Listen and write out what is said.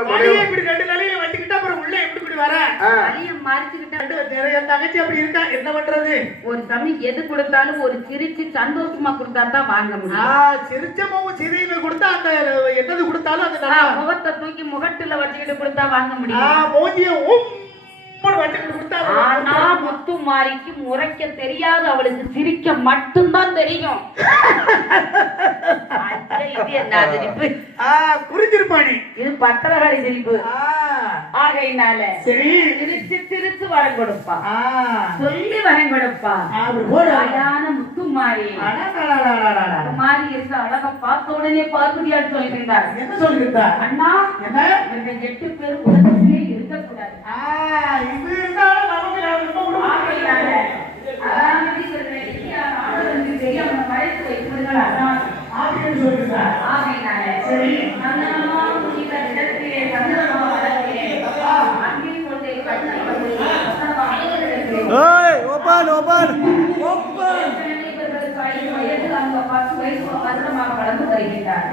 இப்படி ரெண்டு நிலையில வச்சுக்கிட்டு அப்புறம் உள்ள எப்படி இப்படி வர வலிய மறைச்சுக்கிட்டு நிறைய தங்கச்சி அப்படி இருக்கா, என்ன பண்றது? ஒரு சமயம் எது கொடுத்தாலும் ஒரு சிரிச்சு சந்தோஷமா கொடுத்தா தான் வாங்க முடியும். சிரிச்சமும் சிரிவை கொடுத்தா அந்த என்னது கொடுத்தாலும் அந்த முகத்தை தூக்கி முகட்டுல வச்சுக்கிட்டு கொடுத்தா வாங்க முடியும். மோதிய ஆனா முத்துமாரிக்கு முறைக்க தெரியாது, அவளுக்கு சிரிக்க மட்டும்தான் தெரியும். இது என்ன சிரிப்பு? குறிஞ்சிருப்பாணி, இது பத்திரகாளி சிரிப்பு. ஆகையினால சரி சிரிச்சு சிரிச்சு வரம் கொடுப்பா, சொல்லி வரம் கொடுப்பா. அழகான முத்துமாரி மாறி இருக்க அழகா பார்த்த உடனே பார்வதியார் சொல்லியிருந்தார். என்ன சொல்லியிருந்தார்? அண்ணா என்ன 8 பேர் உலகத்திலே இருக்கக்கூடாது. இது இருந்தாலும் நமக்கு ஆகையினால அதாவது தெரியாம மறைத்து வைப்பீர்கள். ஆகையினால சொல்லியிருந்தார். ஆகையினால சரி அண்ணா முடிந்த இடத்திலே சந்திரமா வளர்க்கிறேன். அங்கே கொண்டே கண்ணை ஓபன் ஓபன் வயது அங்க 10 வயசு வருடமாக வளர்ந்து வருகின்றார்.